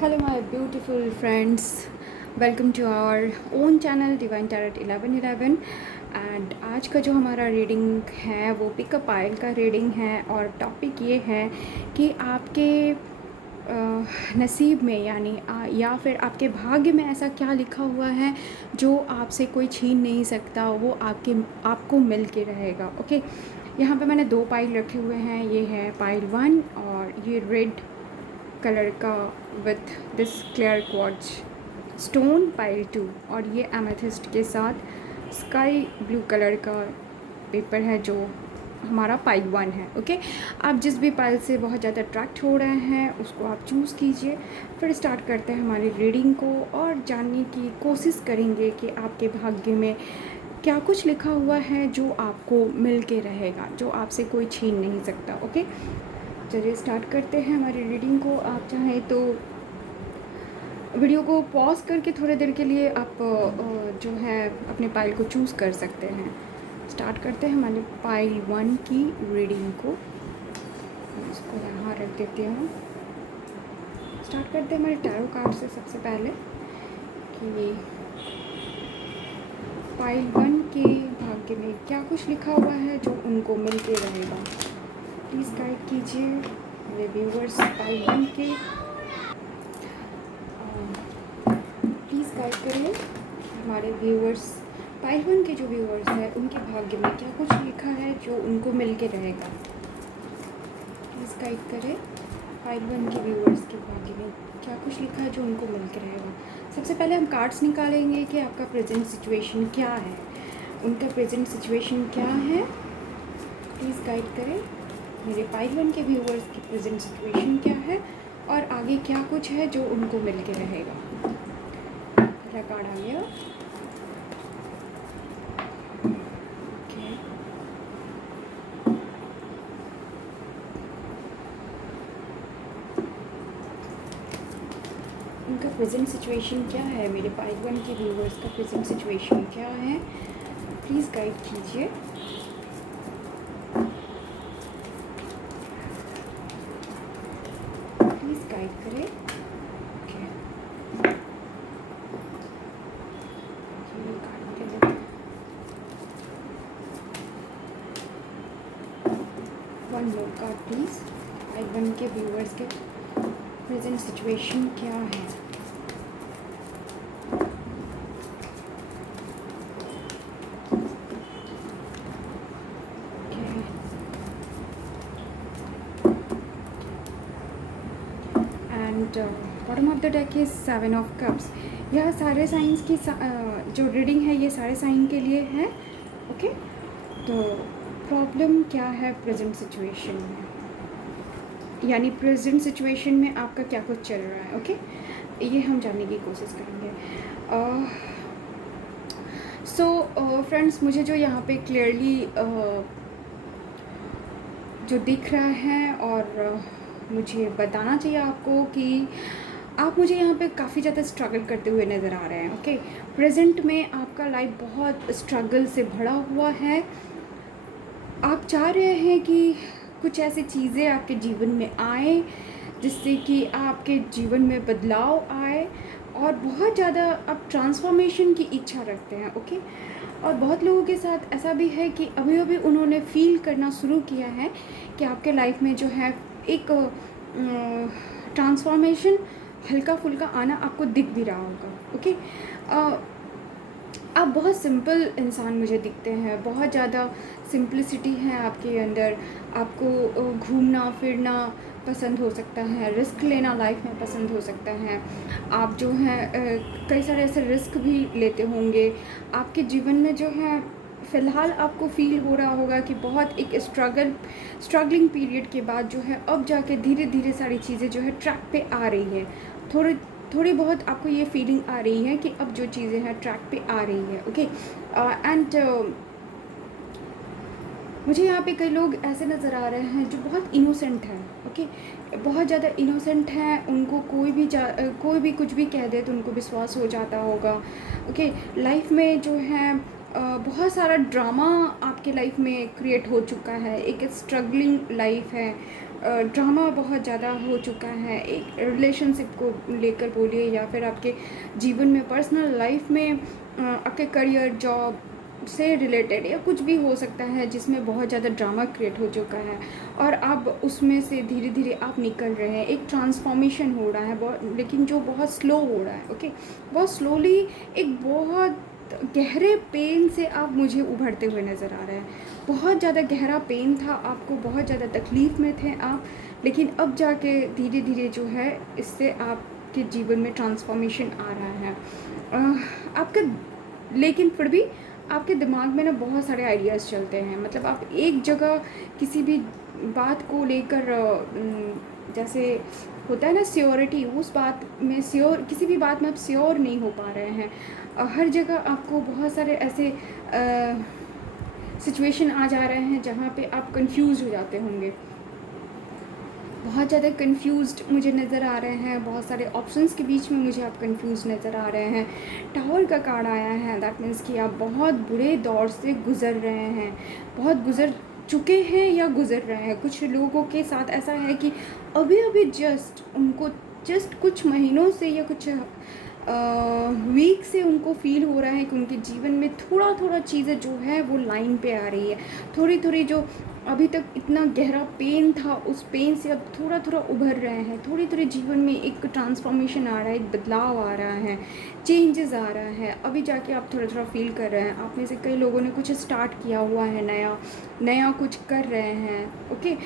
Hello my beautiful friends, welcome to our own channel Divine Tarot 1111 and आज का जो हमारा रीडिंग है वो पिकअप आयल का रीडिंग है और टॉपिक ये है कि आपके नसीब में यानी या फिर आपके भाग्य में ऐसा क्या लिखा हुआ है जो आपसे कोई छीन नहीं सकता, वो आपको मिल के रहेगा। ओके, यहाँ पे मैंने दो पाइल रखे हुए हैं, ये है पाइल 1 और ये रेड कलर का with this clear quartz stone pile 2 और ये एमेथिस्ट के साथ स्काई ब्लू कलर का पेपर है जो हमारा पाइल 1 है। ओके, आप जिस भी पाइल से बहुत ज़्यादा अट्रैक्ट हो रहे हैं उसको आप चूज़ कीजिए। फिर स्टार्ट करते हैं हमारी रीडिंग को और जानने की कोशिश करेंगे कि आपके भाग्य में क्या कुछ लिखा हुआ है जो आपको मिल के रहेगा, जो आपसे कोई छीन नहीं सकता। ओके, चलिए स्टार्ट करते हैं हमारी रीडिंग को। आप चाहें तो वीडियो को पॉज करके थोड़ी देर के लिए आप जो है अपने पाइल को चूज़ कर सकते हैं। स्टार्ट करते हैं हमारे पाइल 1 की रीडिंग को। इसको यहाँ रख देते हैं। स्टार्ट करते हैं हमारे टैरो कार्ड से सबसे पहले कि पाइल 1 के भाग्य में क्या कुछ लिखा हुआ है जो उनको मिल के रहेगा। प्लीज़ गाइड कीजिए मेरे व्यूवर्स पाइल 1 के। प्लीज़ गाइड करिए हमारे व्यूवर्स पाइल 1 के जो व्यूवर्स हैं उनके भाग्य में क्या कुछ लिखा है जो उनको मिल के रहेगा। प्लीज़ गाइड करें पाइल 1 के व्यूवर्स के भाग्य में क्या कुछ लिखा है जो उनको मिल के रहेगा। सबसे पहले हम कार्ड्स निकालेंगे कि आपका प्रेजेंट सिचुएशन क्या है, उनका प्रेजेंट सिचुएशन क्या है। प्लीज़ गाइड करें मेरे पाइल 1 के व्यूवर्स की प्रेजेंट सिचुएशन क्या है और आगे क्या कुछ है जो उनको मिल के रहेगा। पहला कार्ड आ गया। ओके, उनका प्रेजेंट सिचुएशन क्या है, मेरे पाइल 1 के व्यूवर्स का प्रेजेंट सिचुएशन क्या है। प्लीज़ गाइड कीजिए। प्लीज़ गाइड करें। Okay, one more card please. Pile 1 के व्यूवर्स के प्रेजेंट सिचुएशन क्या है। And bottom of the deck is 7 of cups. यह सारे साइंस की जो रीडिंग है ये सारे साइन के लिए है। ओके, तो प्रॉब्लम क्या है प्रेजेंट सिचुएशन में, यानी प्रेजेंट सिचुएशन में आपका क्या कुछ चल रहा है। ओके, ये हम जानने की कोशिश करेंगे। सो फ्रेंड्स, मुझे जो यहाँ पे क्लियरली जो दिख रहा है और मुझे बताना चाहिए आपको कि आप मुझे यहाँ पे काफ़ी ज़्यादा स्ट्रगल करते हुए नज़र आ रहे हैं। ओके, प्रेजेंट में आपका लाइफ बहुत स्ट्रगल से भरा हुआ है। आप चाह रहे हैं कि कुछ ऐसी चीज़ें आपके जीवन में आए जिससे कि आपके जीवन में बदलाव आए और बहुत ज़्यादा आप ट्रांसफॉर्मेशन की इच्छा रखते हैं। ओके, और बहुत लोगों के साथ ऐसा भी है कि अभी अभी उन्होंने फील करना शुरू किया है कि आपके लाइफ में जो है एक ट्रांसफॉर्मेशन हल्का फुल्का आना आपको दिख भी रहा होगा। ओके, आप बहुत सिंपल इंसान मुझे दिखते हैं, बहुत ज़्यादा सिंप्लिसिटी है आपके अंदर। आपको घूमना फिरना पसंद हो सकता है, रिस्क लेना लाइफ में पसंद हो सकता है। आप जो है कई सारे ऐसे रिस्क भी लेते होंगे। आपके जीवन में जो है फ़िलहाल आपको फ़ील हो रहा होगा कि बहुत एक स्ट्रगलिंग पीरियड के बाद जो है अब जाके धीरे धीरे सारी चीज़ें जो है ट्रैक पे आ रही हैं। थोड़ी बहुत आपको ये फीलिंग आ रही है कि अब जो चीज़ें हैं ट्रैक पे आ रही है। ओके, एंड मुझे यहाँ पे कई लोग ऐसे नज़र आ रहे हैं जो बहुत इनोसेंट हैं। ओके, बहुत ज़्यादा इनोसेंट हैं, उनको कोई भी कुछ भी कह दे तो उनको विश्वास हो जाता होगा। ओके, लाइफ में जो है बहुत सारा ड्रामा आपके लाइफ में क्रिएट हो चुका है। एक स्ट्रगलिंग लाइफ है, ड्रामा बहुत ज़्यादा हो चुका है, एक रिलेशनशिप को लेकर बोलिए या फिर आपके जीवन में, पर्सनल लाइफ में, आपके करियर, जॉब से रिलेटेड या कुछ भी हो सकता है जिसमें बहुत ज़्यादा ड्रामा क्रिएट हो चुका है और आप उसमें से धीरे धीरे आप निकल रहे हैं। एक ट्रांसफॉर्मेशन हो रहा है बहुत, लेकिन जो बहुत स्लो हो रहा है। ओके, बहुत स्लोली एक बहुत गहरे पेन से आप मुझे उभरते हुए नज़र आ रहे हैं। बहुत ज़्यादा गहरा पेन था, आपको बहुत ज़्यादा तकलीफ़ में थे आप, लेकिन अब जाके धीरे धीरे जो है इससे आपके जीवन में ट्रांसफॉर्मेशन आ रहा है। आपका, लेकिन फिर भी आपके दिमाग में ना बहुत सारे आइडियाज़ चलते हैं। मतलब आप एक जगह किसी भी बात को लेकर जैसे होता है ना श्योरिटी, उस बात में श्योर, किसी भी बात में आप श्योर नहीं हो पा रहे हैं। हर जगह आपको बहुत सारे ऐसे सिचुएशन आ जा रहे हैं जहाँ पे आप कंफ्यूज हो जाते होंगे। बहुत ज़्यादा कंफ्यूज्ड मुझे नज़र आ रहे हैं, बहुत सारे ऑप्शंस के बीच में मुझे आप कंफ्यूज नज़र आ रहे हैं। टावर का कार्ड आया है, दैट मीन्स कि आप बहुत बुरे दौर से गुज़र रहे हैं, बहुत गुज़र चुके हैं या गुज़र रहे हैं। कुछ लोगों के साथ ऐसा है कि अभी अभी जस्ट उनको जस्ट कुछ महीनों से या कुछ वीक से उनको फ़ील हो रहा है कि उनके जीवन में थोड़ा थोड़ा चीज़ें जो है वो लाइन पे आ रही है। थोड़ी थोड़ी जो अभी तक इतना गहरा पेन था, उस पेन से अब थोड़ा थोड़ा उभर रहे हैं। थोड़ी थोड़ी जीवन में एक ट्रांसफॉर्मेशन आ रहा है, एक बदलाव आ रहा है, चेंजेस आ रहा है। अभी जाके आप थोड़ा थोड़ा फील कर रहे हैं। आप में से कई लोगों ने कुछ स्टार्ट किया हुआ है, नया नया कुछ कर रहे हैं। ओके,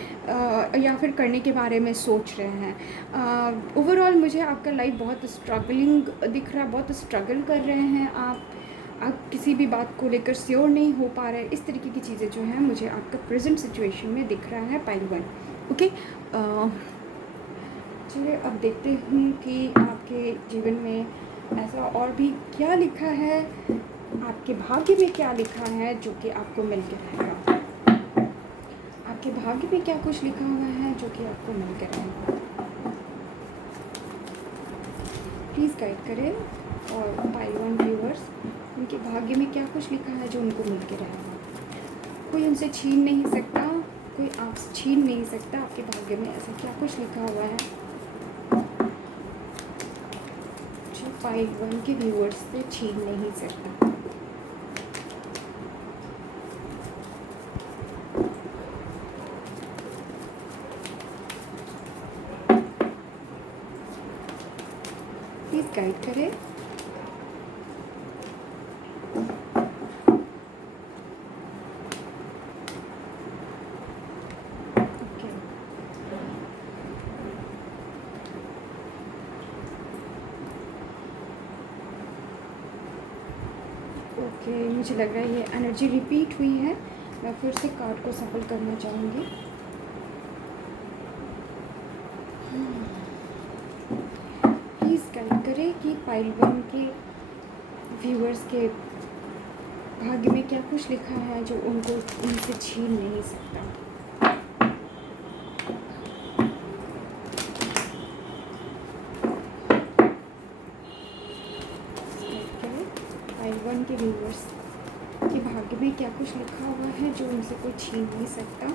या फिर करने के बारे में सोच रहे हैं। ओवरऑल मुझे आपका लाइफ बहुत स्ट्रगलिंग दिख रहा है, बहुत स्ट्रगल कर रहे हैं आप किसी भी बात को लेकर श्योर नहीं हो पा रहे। इस तरीके की चीज़ें जो हैं मुझे आपका प्रेजेंट सिचुएशन में दिख रहा है पाइल 1। ओके, चलिए अब देखते हूँ कि आपके जीवन में ऐसा और भी क्या लिखा है, आपके भाग्य में क्या लिखा है जो कि आपको मिल के रहेगा। आपके भाग्य में क्या कुछ लिखा हुआ है जो कि आपको मिल के रहेगा, प्लीज़ गाइड करें। और पाइल 1 व्यूअर्स, उनके भाग्य में क्या कुछ लिखा है जो उनको मिल के रहेगा। कोई उनसे छीन नहीं सकता, कोई आपसे छीन नहीं सकता। आपके भाग्य में ऐसा क्या कुछ लिखा हुआ है जो पाइल 1 के व्यूअर्स से छीन नहीं सकता। प्लीज़ गाइड करें। ओके, मुझे लग रहा है ये एनर्जी रिपीट हुई है। मैं फिर से कार्ड को सफल करना चाहूँगी। प्लीज़ गाइड करें कि पाइल 1 के व्यूअर्स के भाग्य में क्या कुछ लिखा है जो उनको उनसे छीन नहीं सकता। पाइल 1 के व्यूअर्स के भाग्य में क्या कुछ लिखा हुआ है जो उनसे कोई छीन नहीं सकता।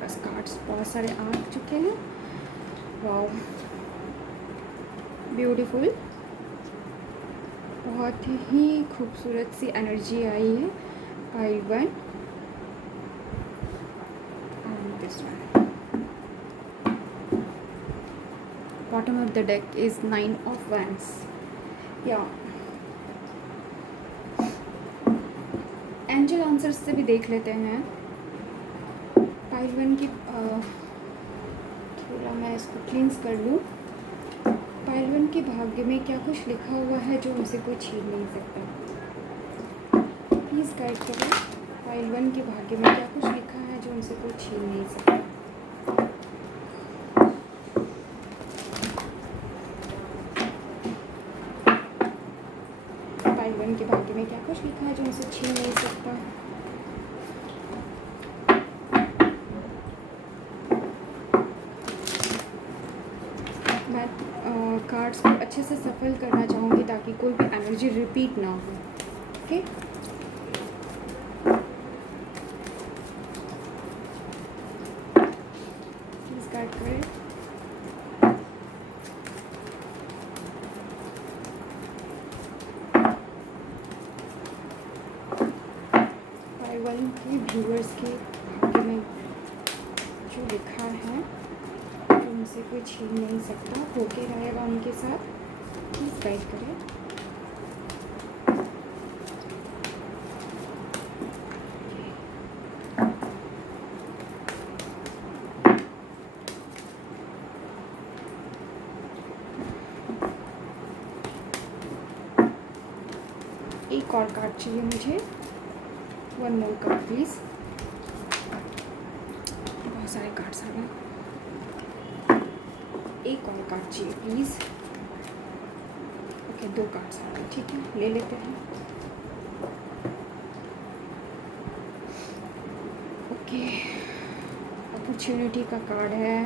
बस कार्ड्स बहुत सारे आ चुके हैं। वाओ, ब्यूटीफुल, बहुत ही खूबसूरत सी एनर्जी आई है pile 1 and this one. Bottom of the deck is 9 of wands. या एंजल आंसर्स से भी देख लेते हैं पाइल 1 की। थोड़ा मैं इसको क्लींस कर लूँ। पाइल 1 के भाग्य में क्या कुछ लिखा हुआ है जो उनसे कोई छीन नहीं सकता। प्लीज़ गाइड करें, पाइल 1 के भाग्य में क्या कुछ लिखा है जो उनसे कोई छीन नहीं सकता। पाइल 1 के भाग्य में क्या कुछ लिखा है जो उनसे छीन नहीं सकता। कार्ड्स को अच्छे से सफल करना चाहूँगी ताकि कोई भी एनर्जी रिपीट ना हो। ओके, प्लीज़ गाइड करें। परिवार के व्यूअर्स के भाग्य में जो लिखा है जो उनसे कोई छीन नहीं सकता, होके रहेगा उनके साथ, प्लीज़ गाइड करें। एक और कार्ड चाहिए मुझे, वन मोर कार्ड प्लीज़। बहुत सारे कार्ड्स आ गए, एक और कार्ड चाहिए प्लीज़। ओके, दो कार्ड्स आ गए, ठीक है, ले लेते हैं। ओके, अपॉर्चुनिटी का कार्ड है,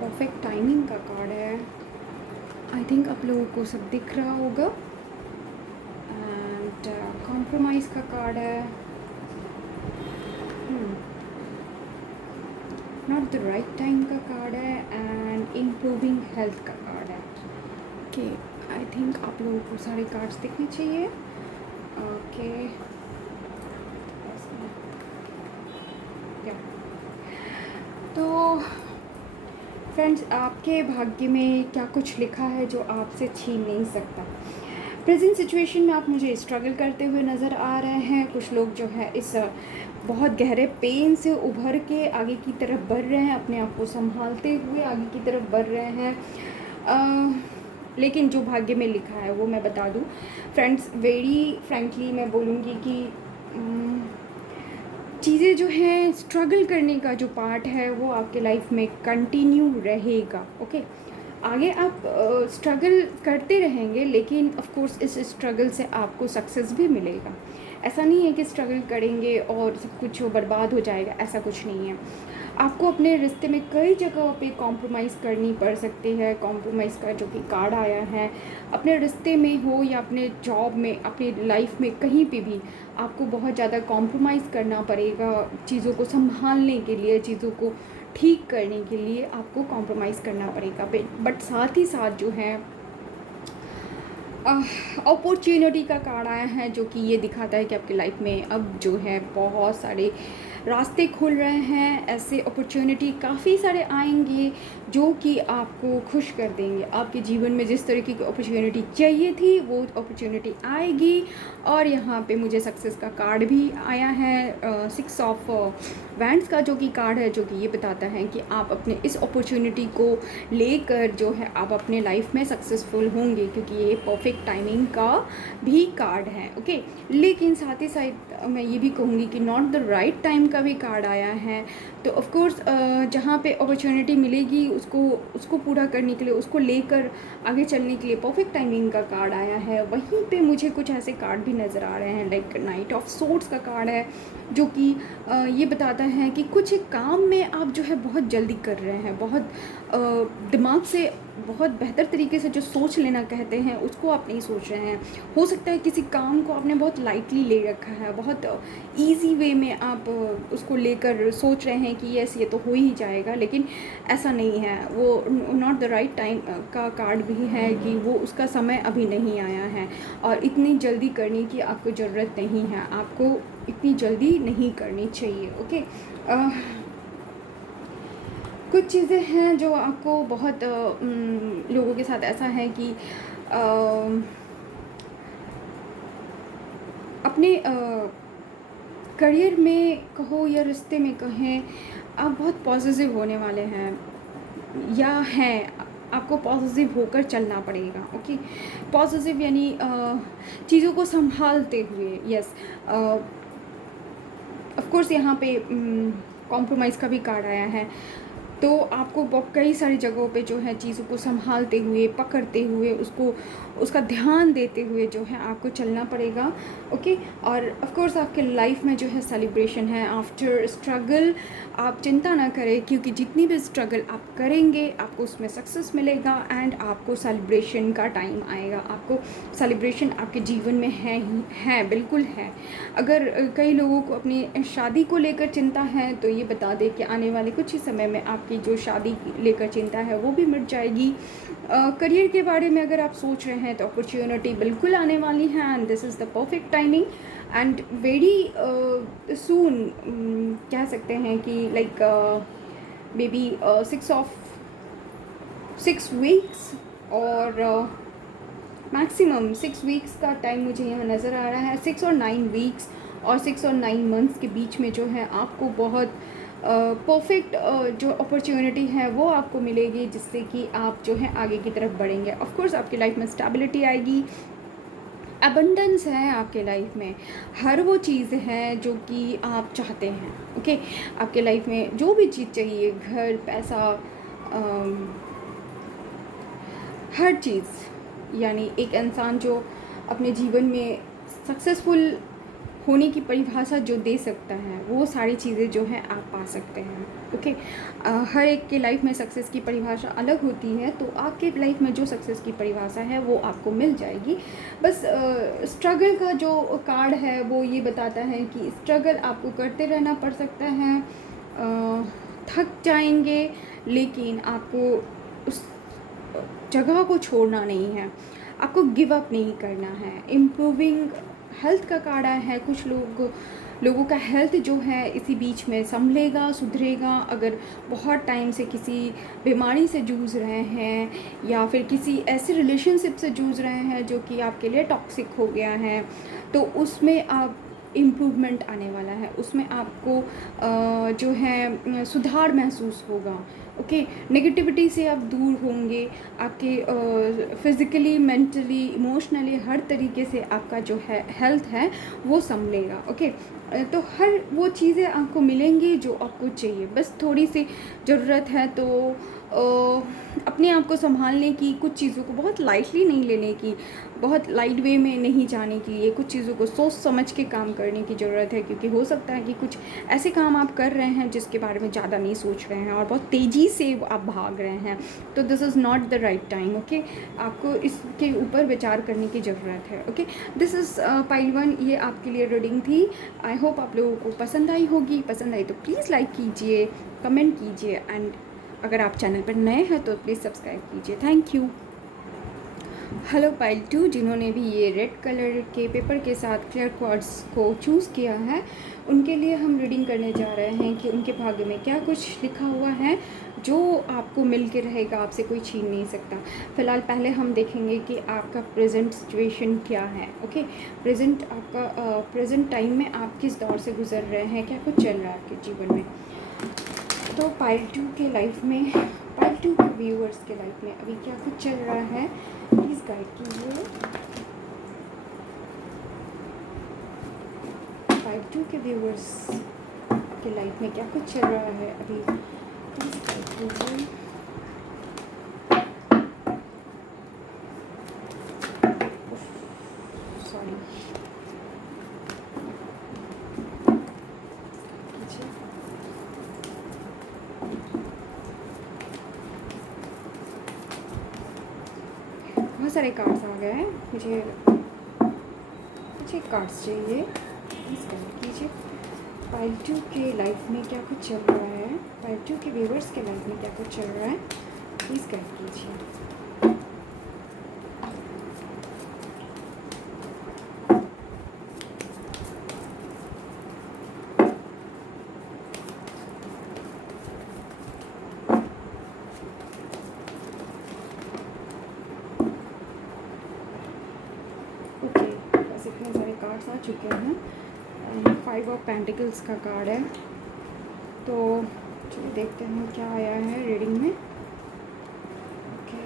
परफेक्ट टाइमिंग का कार्ड है। आई थिंक आप लोगों को सब दिख रहा होगा। एंड कॉम्प्रोमाइज़ का कार्ड है, नॉट द राइट टाइम का कार्ड है, एंड इम्प्रूविंग हेल्थ का कार्ड है। ओके, आई थिंक आप लोगों को सारे कार्ड्स दिखने चाहिए। ओके, तो फ्रेंड्स, आपके भाग्य में क्या कुछ लिखा है जो आपसे छीन नहीं सकता। प्रेजेंट सिचुएशन में आप मुझे स्ट्रगल करते हुए नज़र आ रहे हैं। कुछ लोग जो है इस बहुत गहरे पेन से उभर के आगे की तरफ बढ़ रहे हैं, अपने आप को संभालते हुए आगे की तरफ बढ़ रहे हैं। लेकिन जो भाग्य में लिखा है वो मैं बता दूं फ्रेंड्स, वेरी फ्रैंकली मैं बोलूँगी कि चीज़ें जो हैं, स्ट्रगल करने का जो पार्ट है वो आपके लाइफ में कंटिन्यू रहेगा। ओके, आगे आप स्ट्रगल करते रहेंगे, लेकिन ऑफ कोर्स इस स्ट्रगल से आपको सक्सेस भी मिलेगा। ऐसा नहीं है कि स्ट्रगल करेंगे और सब कुछ बर्बाद हो जाएगा, ऐसा कुछ नहीं है। आपको अपने रिश्ते में कई जगहों पे कॉम्प्रोमाइज़ करनी पड़ सकती है। कॉम्प्रोमाइज़ का जो कि कार्ड आया है, अपने रिश्ते में हो या अपने जॉब में, अपनी लाइफ में, कहीं पे भी आपको बहुत ज़्यादा कॉम्प्रोमाइज़ करना पड़ेगा। चीज़ों को संभालने के लिए, चीज़ों को ठीक करने के लिए आपको कॉम्प्रोमाइज़ करना पड़ेगा। बट साथ ही साथ जो है अपॉर्चुनिटी का कार्ड आया है, जो कि ये दिखाता है कि आपकी लाइफ में अब जो है बहुत सारे रास्ते खुल रहे हैं। ऐसे अपॉर्चुनिटी काफ़ी सारे आएंगे जो कि आपको खुश कर देंगे। आपके जीवन में जिस तरीके की अपॉर्चुनिटी चाहिए थी वो अपॉर्चुनिटी आएगी। और यहाँ पे मुझे सक्सेस का कार्ड भी आया है, 6 ऑफ वैंड्स का जो कि कार्ड है, जो कि ये बताता है कि आप अपने इस अपॉर्चुनिटी को लेकर जो है आप अपने लाइफ में सक्सेसफुल होंगे, क्योंकि ये परफेक्ट टाइमिंग का भी कार्ड है। ओके, लेकिन साथ ही साथ मैं ये भी कहूँगी कि नॉट द राइट टाइम का भी कार्ड आया है। तो ऑफ कोर्स जहाँ पे अपॉर्चुनिटी मिलेगी उसको पूरा करने के लिए, उसको लेकर आगे चलने के लिए परफेक्ट टाइमिंग का कार्ड आया है। वहीं पे मुझे कुछ ऐसे कार्ड भी नज़र आ रहे हैं, लाइक नाइट ऑफ सोर्ड्स का कार्ड है, जो कि ये बताता है कि कुछ काम में आप जो है बहुत जल्दी कर रहे हैं, बहुत दिमाग से बहुत बेहतर तरीके से जो सोच लेना कहते हैं उसको आप नहीं सोच रहे हैं। हो सकता है किसी काम को आपने बहुत लाइटली ले रखा है, बहुत इजी वे में आप उसको लेकर सोच रहे हैं कि यस ये तो हो ही जाएगा, लेकिन ऐसा नहीं है। वो नॉट द राइट टाइम का कार्ड भी है कि वो उसका समय अभी नहीं आया है और इतनी जल्दी करने की आपको ज़रूरत नहीं है, आपको इतनी जल्दी नहीं करनी चाहिए। ओके, कुछ चीज़ें हैं जो आपको बहुत लोगों के साथ ऐसा है कि अपने करियर में कहो या रिश्ते में कहें, आप बहुत पॉजिटिव होने वाले हैं या हैं, आपको पॉजिटिव होकर चलना पड़ेगा। ओके, पॉजिटिव यानी चीज़ों को संभालते हुए। यस, ऑफ कोर्स यहाँ पे कॉम्प्रोमाइज़ का भी कार्ड आया है। तो आपको कई सारी जगहों पे जो है चीज़ों को संभालते हुए, पकड़ते हुए, उसको उसका ध्यान देते हुए जो है आपको चलना पड़ेगा, ओके। और ऑफ़ कोर्स आपके लाइफ में जो है सेलिब्रेशन है आफ्टर स्ट्रगल। आप चिंता ना करें, क्योंकि जितनी भी स्ट्रगल आप करेंगे आपको उसमें सक्सेस मिलेगा एंड आपको सेलिब्रेशन का टाइम आएगा। आपको सेलिब्रेशन आपके जीवन में है ही है, बिल्कुल है। अगर कई लोगों को अपनी शादी को लेकर चिंता है तो ये बता दें कि आने वाले कुछ ही समय में आपकी जो शादी लेकर चिंता है वो भी मिट जाएगी। करियर के बारे में अगर आप सोच रहे हैं तो अपॉर्चुनिटी बिल्कुल आने वाली है and this is the perfect timing and very soon. कह सकते हैं कि लाइक मे बी 6 वीक्स और मैक्सिमम 6 वीक्स का टाइम मुझे यहाँ नज़र आ रहा है। 6 और 9 वीक्स और 6 और 9 मंथ्स के बीच में जो है आपको बहुत परफेक्ट जो अपॉर्चुनिटी है वो आपको मिलेगी, जिससे कि आप जो है आगे की तरफ बढ़ेंगे। ऑफ कोर्स आपकी लाइफ में स्टेबिलिटी आएगी, अबंडेंस है आपके लाइफ में, हर वो चीज़ है जो कि आप चाहते हैं, ओके। आपके लाइफ में जो भी चीज़ चाहिए, घर, पैसा, हर चीज़, यानी एक इंसान जो अपने जीवन में सक्सेसफुल होने की परिभाषा जो दे सकता है वो सारी चीज़ें जो हैं आप पा सकते हैं, ओके। हर एक के लाइफ में सक्सेस की परिभाषा अलग होती है, तो आपके लाइफ में जो सक्सेस की परिभाषा है वो आपको मिल जाएगी। बस स्ट्रगल का जो कार्ड है वो ये बताता है कि स्ट्रगल आपको करते रहना पड़ सकता है, थक जाएंगे, लेकिन आपको उस जगह को छोड़ना नहीं है, आपको गिव अप नहीं करना है। इम्प्रूविंग हेल्थ का कार्ड है, कुछ लोगों का हेल्थ जो है इसी बीच में संभलेगा, सुधरेगा। अगर बहुत टाइम से किसी बीमारी से जूझ रहे हैं या फिर किसी ऐसे रिलेशनशिप से जूझ रहे हैं जो कि आपके लिए टॉक्सिक हो गया है, तो उसमें आप इम्प्रूवमेंट आने वाला है, उसमें आपको जो है सुधार महसूस होगा, ओके। नेगेटिविटी से आप दूर होंगे, आपके फिज़िकली, मेंटली, इमोशनली हर तरीके से आपका जो है हेल्थ है वो संभलेगा, ओके। तो हर वो चीज़ें आपको मिलेंगी जो आपको चाहिए, बस थोड़ी सी ज़रूरत है तो अपने आप को संभालने की, कुछ चीज़ों को बहुत लाइटली नहीं लेने की, बहुत लाइट वे में नहीं जाने के लिए कुछ चीज़ों को सोच समझ के काम करने की ज़रूरत है, क्योंकि हो सकता है कि कुछ ऐसे काम आप कर रहे हैं जिसके बारे में ज़्यादा नहीं सोच रहे हैं और बहुत तेज़ी से आप भाग रहे हैं, तो this is not the right time, okay. आपको इसके ऊपर विचार करने की ज़रूरत है, ओके। दिस इज़ पाइल 1, ये आपके लिए रीडिंग थी। आई होप आप लोगों को पसंद आई होगी। पसंद आई तो प्लीज़ लाइक कीजिए, कमेंट कीजिए एंड अगर आप चैनल पर नए हैं तो प्लीज़ सब्सक्राइब कीजिए। Thank you. हेलो पाइल 2, जिन्होंने भी ये रेड कलर के पेपर के साथ क्लियर क्वार्ट्स को चूज़ किया है, उनके लिए हम रीडिंग करने जा रहे हैं कि उनके भाग्य में क्या कुछ लिखा हुआ है जो आपको मिल के रहेगा, आपसे कोई छीन नहीं सकता। फ़िलहाल पहले हम देखेंगे कि आपका प्रेजेंट सिचुएशन क्या है, ओके। प्रेजेंट टाइम में आप किस दौर से गुजर रहे हैं, क्या कुछ चल रहा है आपके जीवन में। तो पाइल 2 के लाइफ में, पाइल 2 के व्यूअर्स के लाइफ में अभी क्या कुछ चल रहा है, प्लीज़ गाइड कीजिए। पाइल 2 के व्यूअर्स के लाइफ में क्या कुछ चल रहा है अभी, प्लीज़ गाइड कीजिए। सॉरी, बहुत सारे कार्ड्स आ गए हैं, मुझे कार्ड्स चाहिए, प्लीज़ गाइड कीजिए। पाइल 2 के लाइफ में क्या कुछ चल रहा है, पाइल 2 के व्यूअर्स के लाइफ में क्या कुछ चल रहा है, प्लीज़ गाइड कीजिए। इतने सारे कार्ड्स आ चुके हैं। 5 ऑफ पेंटिकल्स का कार्ड है, तो चलिए देखते हैं क्या आया है रीडिंग में, ओके।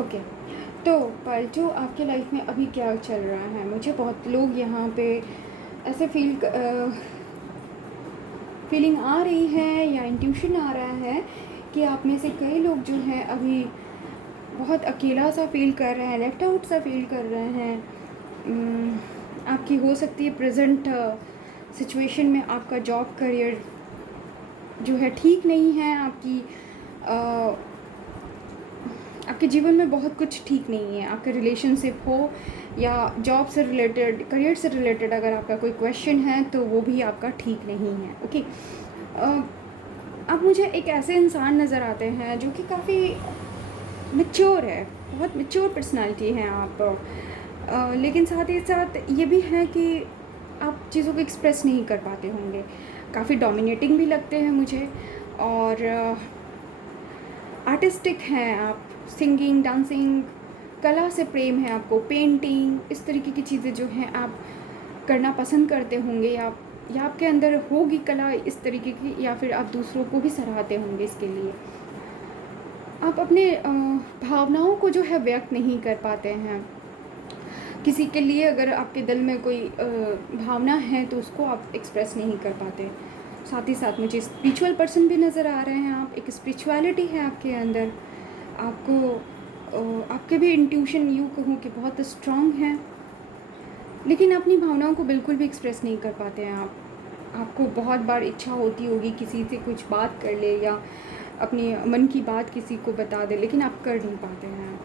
ओके, तो पाल्टू आपके लाइफ में अभी क्या चल रहा है? मुझे बहुत लोग यहाँ पे ऐसे फीलिंग आ रही है या इंट्यूशन आ रहा है कि आप में से कई लोग जो हैं अभी बहुत अकेला सा फील कर रहे हैं, लेफ्ट आउट सा फील कर रहे हैं। आपकी हो सकती है प्रेजेंट सिचुएशन में आपका जॉब करियर जो है ठीक नहीं है, आपके जीवन में बहुत कुछ ठीक नहीं है। आपका रिलेशनशिप हो या जॉब से रिलेटेड, करियर से रिलेटेड अगर आपका कोई क्वेश्चन है तो वो भी आपका ठीक नहीं है। ओके, आप मुझे एक ऐसे इंसान नज़र आते हैं जो कि काफ़ी मैच्योर है, बहुत मैच्योर पर्सनालिटी है आप, लेकिन साथ ही साथ ये भी है कि आप चीज़ों को एक्सप्रेस नहीं कर पाते होंगे। काफ़ी डोमिनेटिंग भी लगते हैं मुझे, और आर्टिस्टिक हैं आप, सिंगिंग, डांसिंग, कला से प्रेम है आपको, पेंटिंग, इस तरीके की चीज़ें जो हैं आप करना पसंद करते होंगे, या आपके अंदर होगी कला इस तरीके की, या फिर आप दूसरों को भी सराहते होंगे इसके लिए। आप अपने भावनाओं को जो है व्यक्त नहीं कर पाते हैं। किसी के लिए अगर आपके दिल में कोई भावना है तो उसको आप एक्सप्रेस नहीं कर पाते। साथ ही साथ मुझे स्पिरिचुअल पर्सन भी नज़र आ रहे हैं आप, एक स्पिरिचुअलिटी है आपके अंदर, आपको आपके भी इंट्यूशन यूँ कहूँ कि बहुत स्ट्रॉन्ग है, लेकिन अपनी भावनाओं को बिल्कुल भी एक्सप्रेस नहीं कर पाते हैं आप। आपको बहुत बार इच्छा होती होगी किसी से कुछ बात कर ले या अपनी मन की बात किसी को बता दे, लेकिन आप कर नहीं पाते हैं।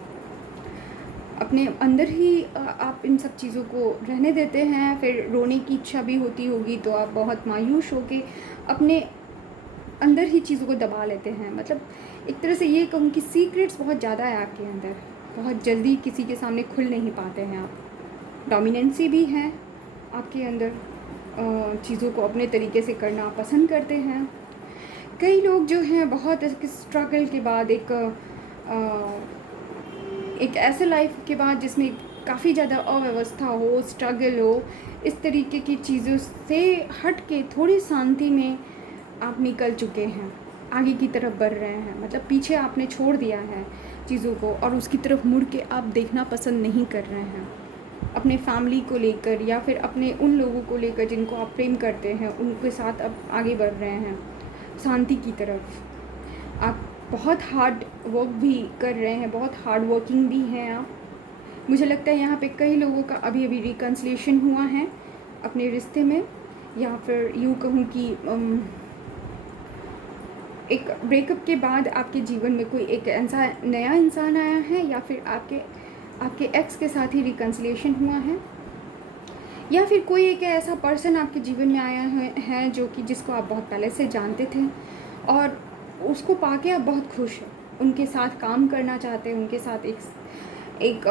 अपने अंदर ही आप इन सब चीज़ों को रहने देते हैं। फिर रोने की इच्छा भी होती होगी तो आप बहुत मायूस होके अपने अंदर ही चीज़ों को दबा लेते हैं। मतलब एक तरह से ये कहूँ कि सीक्रेट्स बहुत ज़्यादा है आपके अंदर, बहुत जल्दी किसी के सामने खुल नहीं पाते हैं आप। डोमिनेंसी भी है आपके अंदर, चीज़ों को अपने तरीके से करना पसंद करते हैं। कई लोग जो हैं बहुत स्ट्रगल के बाद, एक ऐसे लाइफ के बाद जिसमें काफ़ी ज़्यादा अव्यवस्था हो, स्ट्रगल हो, इस तरीके की चीज़ों से हट के थोड़ी शांति में आप निकल चुके हैं, आगे की तरफ बढ़ रहे हैं। मतलब पीछे आपने छोड़ दिया है चीज़ों को और उसकी तरफ मुड़ के आप देखना पसंद नहीं कर रहे हैं। अपने फैमिली को लेकर या फिर अपने उन लोगों को लेकर जिनको आप प्रेम करते हैं, उनके साथ अब आगे बढ़ रहे हैं शांति की तरफ। आप बहुत हार्ड वर्क भी कर रहे हैं, बहुत हार्ड वर्किंग भी हैं आप। मुझे लगता है यहाँ पे कई लोगों का अभी अभी रिकन्सिलिएशन हुआ है अपने रिश्ते में, या फिर यूँ कहूँ कि एक ब्रेकअप के बाद आपके जीवन में कोई एक ऐसा नया इंसान आया है, या फिर आपके एक्स के साथ ही रिकन्सिलिएशन हुआ है, या फिर कोई एक ऐसा पर्सन आपके जीवन में आया है जो कि जिसको आप बहुत पहले से जानते थे और उसको पाके आप बहुत खुश हैं, उनके साथ काम करना चाहते हैं, उनके साथ एक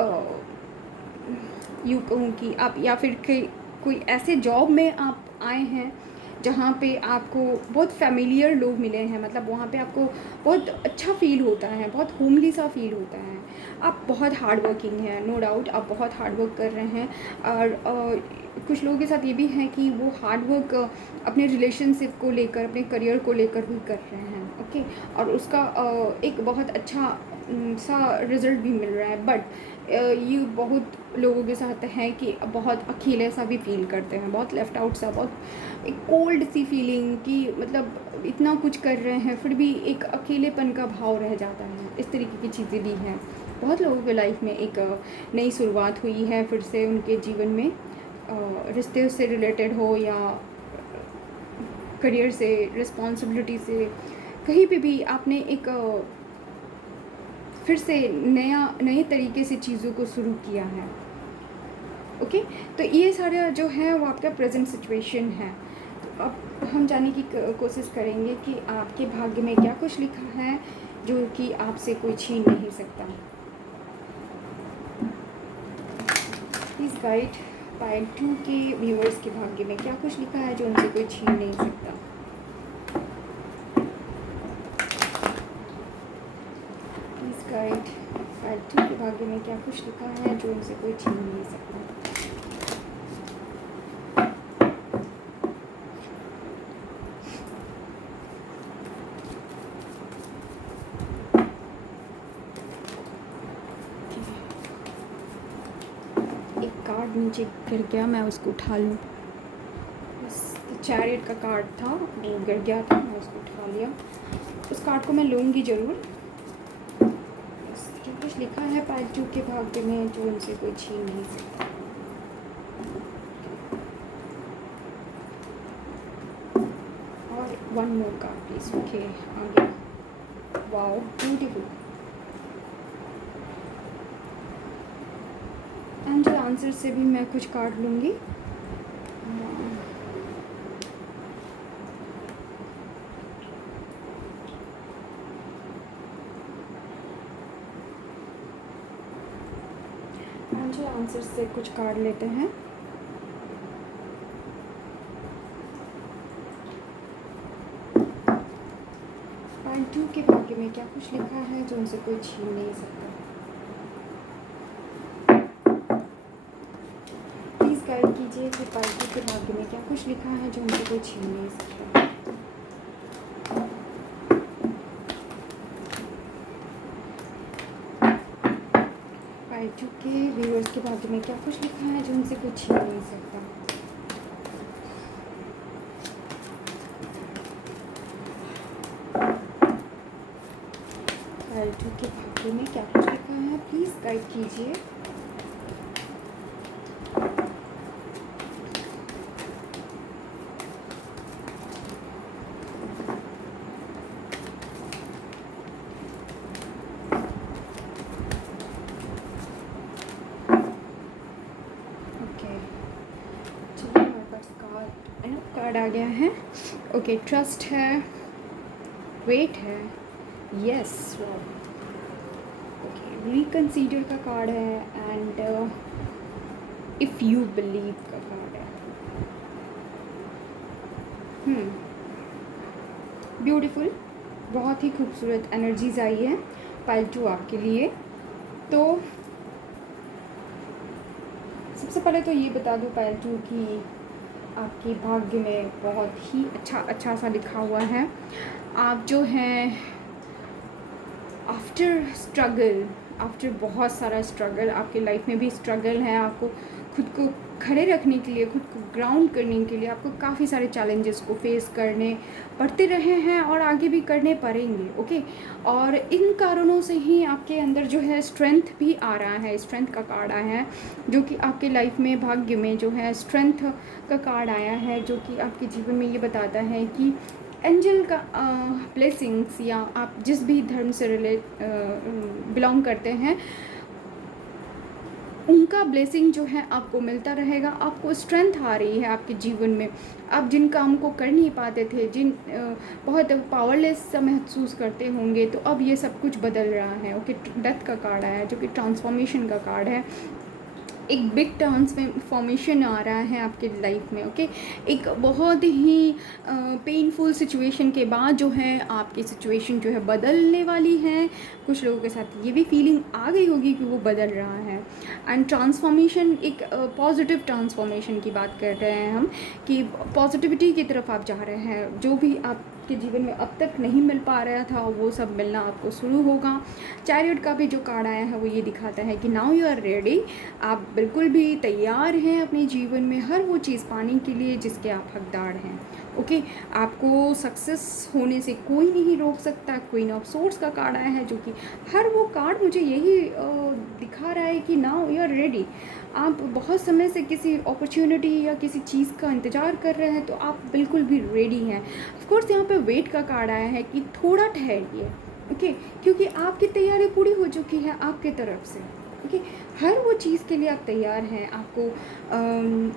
यूँ कहूँ कि आप, या फिर कोई ऐसे जॉब में आप आए हैं जहाँ पे आपको बहुत फैमिलियर लोग मिले हैं। मतलब वहाँ पे आपको बहुत अच्छा फ़ील होता है, बहुत होमली सा फ़ील होता है। आप बहुत हार्ड वर्किंग हैं, नो डाउट आप बहुत हार्ड वर्क कर रहे हैं। और कुछ लोगों के साथ ये भी है कि वो हार्ड वर्क अपने रिलेशनशिप को लेकर, अपने करियर को लेकर भी कर रहे हैं, ओके, और उसका एक बहुत अच्छा सा रिज़ल्ट भी मिल रहा है। बट ये बहुत लोगों के साथ है कि बहुत अकेले सा भी फील करते हैं, बहुत लेफ़्ट आउट सा, बहुत एक कोल्ड सी फीलिंग कि मतलब इतना कुछ कर रहे हैं फिर भी एक अकेलेपन का भाव रह जाता है। इस तरीके की चीज़ें भी हैं। बहुत लोगों के लाइफ में एक नई शुरुआत हुई है फिर से उनके जीवन में, रिश्ते से रिलेटेड हो या करियर से, रिस्पॉन्सिबिलिटी से, कहीं पे भी आपने एक फिर से नए तरीके से चीज़ों को शुरू किया है, ओके। तो ये सारा जो है वो आपका प्रेजेंट सिचुएशन है। तो अब हम जानने की कोशिश करेंगे कि आपके भाग्य में क्या कुछ लिखा है जो कि आपसे कोई छीन नहीं सकता। प्लीज़ गाइड पाइल 2 के व्यूअर्स के भाग्य में क्या कुछ लिखा है जो उनसे कोई छीन नहीं सकता। प्लीज़ गाइड पाइल 2 के भाग्य में क्या कुछ लिखा है जो उनसे कोई छीन नहीं सकता। नीचे गिर गया, मैं उसको उठा लूँ। बस चैरियट का कार्ड था, वो गिर गया था, मैं उसको उठा लिया। उस कार्ड को मैं लूँगी ज़रूर। बस जो कुछ लिखा है पाइल 2 के भाग्य में, जो उनसे कोई छीन नहीं सकता। और 1 मोर कार्ड प्लीज़। ओके, आ गया। Wow, beautiful. एंजल आंसर से भी मैं कुछ कार्ड लूँगी। एंजल आंसर से कुछ कार्ड लेते हैं। पाइल 2 के भाग्य में क्या कुछ लिखा है जो उनसे कोई छीन नहीं सकता। प्लीज़ गाइड कीजिए कि पाइल 2 के भाग्य में क्या कुछ लिखा है जो उनसे कोई छीन नहीं सकता। पाइल 2 के व्यूअर्स के भाग्य में क्या कुछ लिखा है जो उनसे कोई छीन नहीं सकता। पाइल 2 के भाग्य में क्या कुछ लिखा है, प्लीज़ गाइड कीजिए। कार्ड आ गया है। ओके, ट्रस्ट है, वेट है, यस, ओके, रिकंसीडर का कार्ड है एंड इफ़ यू बिलीव का कार्ड है। ब्यूटीफुल, बहुत ही खूबसूरत एनर्जीज आई है पाइल 2 आपके लिए। तो सबसे पहले तो ये बता दूँ पाइल 2 की आपके भाग्य में बहुत ही अच्छा सा लिखा हुआ है। आप जो हैं आफ्टर बहुत सारा स्ट्रगल, आपके लाइफ में भी स्ट्रगल है, आपको खुद को खड़े रखने के लिए, खुद को ग्राउंड करने के लिए आपको काफ़ी सारे चैलेंजेस को फेस करने पड़ते रहे हैं और आगे भी करने पड़ेंगे। ओके, और इन कारणों से ही आपके अंदर जो है स्ट्रेंथ भी आ रहा है। स्ट्रेंथ का कार्ड आया है जो कि आपके लाइफ में भाग्य में जो है स्ट्रेंथ का कार्ड आया है, जो कि आपके जीवन में ये बताता है कि एंजल का ब्लेसिंग्स, या आप जिस भी धर्म से बिलोंग करते हैं, उनका ब्लेसिंग जो है आपको मिलता रहेगा। आपको स्ट्रेंथ आ रही है आपके जीवन में। आप जिन काम को कर नहीं पाते थे, बहुत पावरलेस सा महसूस करते होंगे, तो अब ये सब कुछ बदल रहा है। ओके, डेथ का कार्ड आया है जो कि ट्रांसफॉर्मेशन का कार्ड है। एक बिग ट्रांसफॉर्मेशन आ रहा है आपके लाइफ में। ओके, एक बहुत ही पेनफुल सिचुएशन के बाद जो है आपकी सिचुएशन जो है बदलने वाली है। कुछ लोगों के साथ ये भी फीलिंग आ गई होगी कि वो बदल रहा है। एंड ट्रांसफॉर्मेशन एक पॉजिटिव ट्रांसफॉर्मेशन की बात कर रहे हैं हम, कि पॉजिटिविटी की तरफ आप जा रहे हैं। जो भी आपके जीवन में अब तक नहीं मिल पा रहा था, वो सब मिलना आपको शुरू होगा। चैरियट का भी जो कार्ड आया है वो ये दिखाता है कि नाउ यू आर रेडी। आप बिल्कुल भी तैयार हैं अपने जीवन में हर वो चीज़ पाने के लिए जिसके आप हकदार हैं। ओके, आपको सक्सेस होने से कोई नहीं रोक सकता। क्वीन ऑफ सोर्ड्स का कार्ड आया है, जो कि हर वो कार्ड मुझे यही दिखा रहा है कि नाउ यू आर रेडी। आप बहुत समय से किसी अपॉर्चुनिटी या किसी चीज़ का इंतज़ार कर रहे हैं, तो आप बिल्कुल भी रेडी हैं। ऑफ कोर्स यहाँ पे वेट का कार्ड आया है कि थोड़ा ठहरिए। ओके, क्योंकि आपकी तैयारी पूरी हो चुकी है आपके तरफ से। ओके, हर वो चीज़ के लिए आप तैयार हैं। आपको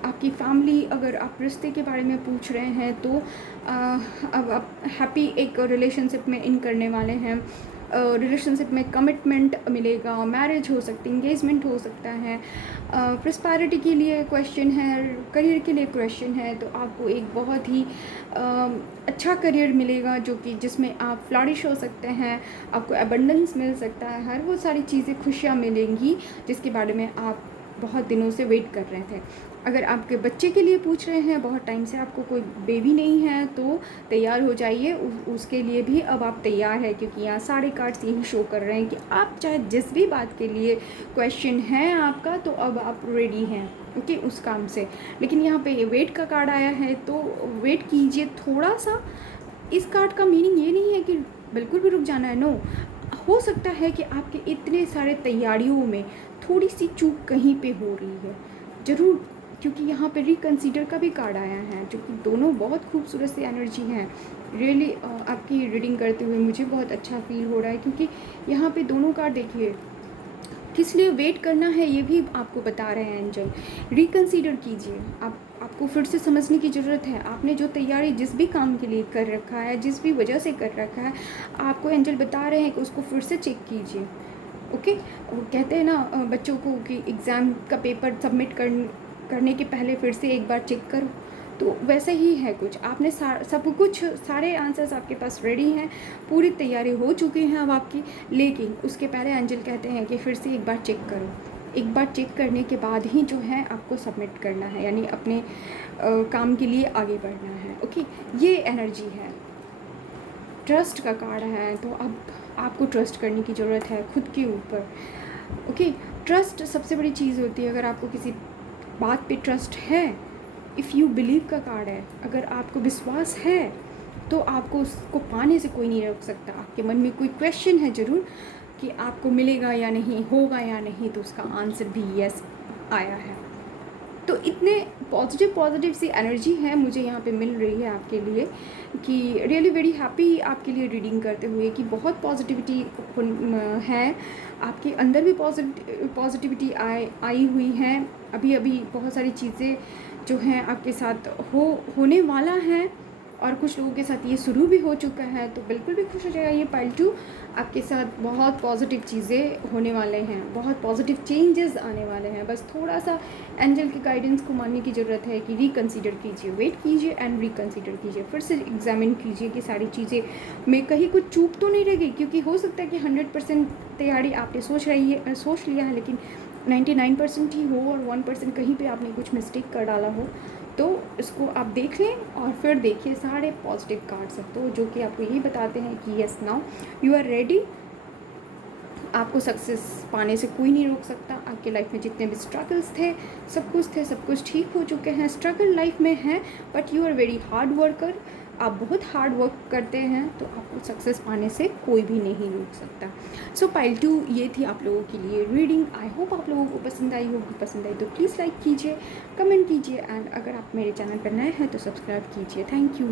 आपकी फैमिली, अगर आप रिश्ते के बारे में पूछ रहे हैं, तो अब आप हैप्पी एक रिलेशनशिप में इन करने वाले हैं। रिलेशनशिप में कमिटमेंट मिलेगा, मैरिज हो सकती है, इंगेजमेंट हो सकता है। प्रॉस्पेरिटी के लिए क्वेश्चन है, करियर के लिए क्वेश्चन है, तो आपको एक बहुत ही अच्छा करियर मिलेगा जो कि जिसमें आप फ्लरिश हो सकते हैं, आपको एबंडेंस मिल सकता है। हर वो सारी चीज़ें, खुशियाँ मिलेंगी जिसके बारे में आप बहुत दिनों से वेट कर रहे थे। अगर आपके बच्चे के लिए पूछ रहे हैं, बहुत टाइम से आपको कोई बेबी नहीं है, तो तैयार हो जाइए, उसके लिए भी अब आप तैयार हैं, क्योंकि यहाँ सारे कार्ड्स यही शो कर रहे हैं कि आप चाहे जिस भी बात के लिए क्वेश्चन है आपका, तो अब आप रेडी हैं, ओके, उस काम से। लेकिन यहाँ पे वेट का कार्ड आया है, तो वेट कीजिए थोड़ा सा। इस कार्ड का मीनिंग ये नहीं है कि बिल्कुल भी रुक जाना है, नो। हो सकता है कि आपके इतने सारे तैयारियों में थोड़ी सी चूक कहीं पे हो रही है, ज़रूर, क्योंकि यहाँ पे रिकंसीडर का भी कार्ड आया है, जो कि दोनों बहुत खूबसूरत सी एनर्जी हैं। रियली आपकी रीडिंग करते हुए मुझे बहुत अच्छा फील हो रहा है, क्योंकि यहाँ पे दोनों कार्ड देखिए, किस लिए वेट करना है ये भी आपको बता रहे हैं एंजल। रिकंसीडर कीजिए, आपको फिर से समझने की ज़रूरत है। आपने जो तैयारी जिस भी काम के लिए कर रखा है, जिस भी वजह से कर रखा है, आपको एंजल बता रहे हैं कि उसको फिर से चेक कीजिए, ओके। वो कहते हैं ना बच्चों को कि एग्ज़ाम का पेपर सबमिट करने के पहले फिर से एक बार चेक करो, तो वैसे ही है कुछ। आपने सब कुछ, सारे आंसर्स आपके पास रेडी हैं, पूरी तैयारी हो चुकी हैं अब आपकी, लेकिन उसके पहले एंजल कहते हैं कि फिर से एक बार चेक करो। एक बार चेक करने के बाद ही जो है आपको सबमिट करना है, यानी अपने काम के लिए आगे बढ़ना है, ओके। ये एनर्जी है, ट्रस्ट का कार्ड है, तो अब आपको ट्रस्ट करने की ज़रूरत है खुद के ऊपर, ओके। ट्रस्ट सबसे बड़ी चीज़ होती है। अगर आपको किसी बात पे ट्रस्ट है, इफ़ यू बिलीव का कार्ड है, अगर आपको विश्वास है, तो आपको उसको पाने से कोई नहीं रोक सकता। आपके मन में कोई क्वेश्चन है ज़रूर कि आपको मिलेगा या नहीं, होगा या नहीं, तो उसका आंसर भी यस आया है। तो इतने पॉजिटिव सी एनर्जी है मुझे यहाँ पे मिल रही है आपके लिए, कि रियली वेरी हैप्पी आपके लिए रीडिंग करते हुए, कि बहुत पॉजिटिविटी है आपके अंदर भी, पॉजिटिविटी आई हुई है। अभी अभी बहुत सारी चीज़ें जो हैं आपके साथ होने वाला है, और कुछ लोगों के साथ ये शुरू भी हो चुका है, तो बिल्कुल भी खुश हो जाएगा। ये पाइल 2 आपके साथ बहुत पॉजिटिव चीज़ें होने वाले हैं, बहुत पॉजिटिव चेंजेस आने वाले हैं। बस थोड़ा सा एंजल के गाइडेंस को मानने की ज़रूरत है कि रिकंसीडर कीजिए, वेट कीजिए एंड रिकंसीडर कीजिए, फिर से एग्जामिन कीजिए कि सारी चीज़ें में कहीं कुछ चूक तो नहीं रह गई, क्योंकि हो सकता है कि 100% तैयारी आपने सोच लिया है, लेकिन 99% ही हो, और 1% कहीं पे आपने कुछ मिस्टेक कर डाला हो। तो इसको आप देख लें और फिर देखिए सारे पॉजिटिव कार्ड्स हैं, तो जो कि आपको यही बताते हैं कि yes now you are ready. आपको सक्सेस पाने से कोई नहीं रोक सकता। आपके लाइफ में जितने भी स्ट्रगल्स थे, सब कुछ ठीक हो चुके हैं। स्ट्रगल लाइफ में है, but you are very hard worker. आप बहुत हार्ड वर्क करते हैं, तो आपको सक्सेस पाने से कोई भी नहीं रोक सकता। सो पाइल 2 ये थी आप लोगों के लिए रीडिंग। आई होप आप लोगों को पसंद आई होगी। पसंद आई तो प्लीज़ लाइक कीजिए, कमेंट कीजिए, एंड अगर आप मेरे चैनल पर नए हैं तो सब्सक्राइब कीजिए। Thank you.